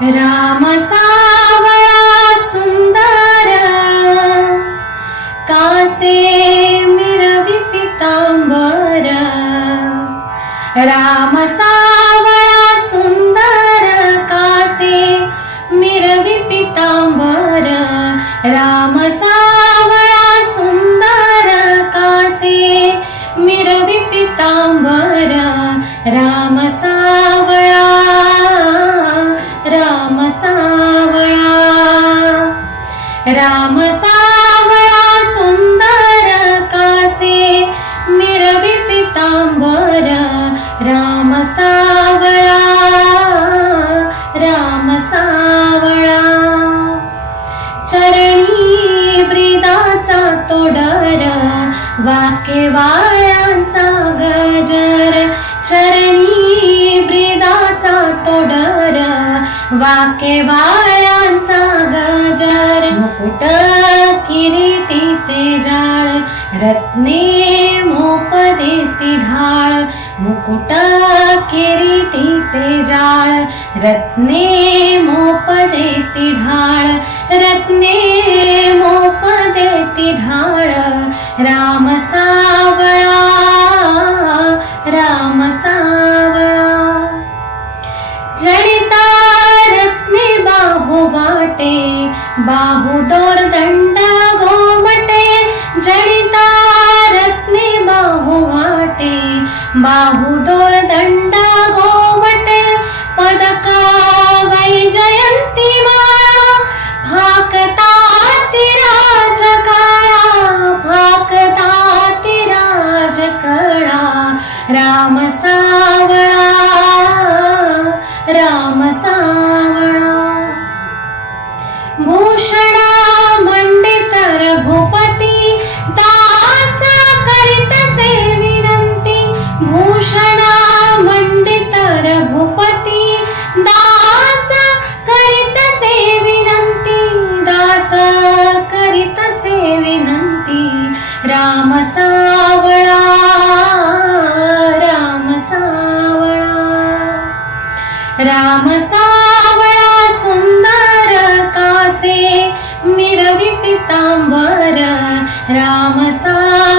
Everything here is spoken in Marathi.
राम सावळा सुंदर कासे मिरवी पितांबर राम सावळा सुंदर कासे मिरवी पितांबर राम सावळा सुंदर कासे मिरवी पितांबर राम सा राम सावळा सुंदर कासे मिरवी पितांबर राम सावळा राम सावळा. चरणी ब्रिदाचा तोडर वाके वाळ्यांचा गजर. चरणी ब्रिदाचा तोडर वाके वाळ्यांचा गजर. मुकुट किरीटी ते जाळ रत्ने मोप देती ढाळ मुकुट किरीटी ते जाळ रत्ने मोप देती ढाळ रत्ने मोप देती ढाळ राम सावळा राम सावळा। जडिता वाटे बाहुदोर दंडा गोमटे जडिता रत्ने बाहु वाटे बाहुदोर दंडा गोमटे पदका वैजयंती माळा भाकता तिराज काळा भाकता तिराज कळा राम सावळा राम सावळा भूषणा मंडित रघुपती दास करीत से विनंती दास करीत से विनंती। राम सावळा राम सावळा। राम सावळा सुंदर कासे मिरवी पितांबर। राम सावळा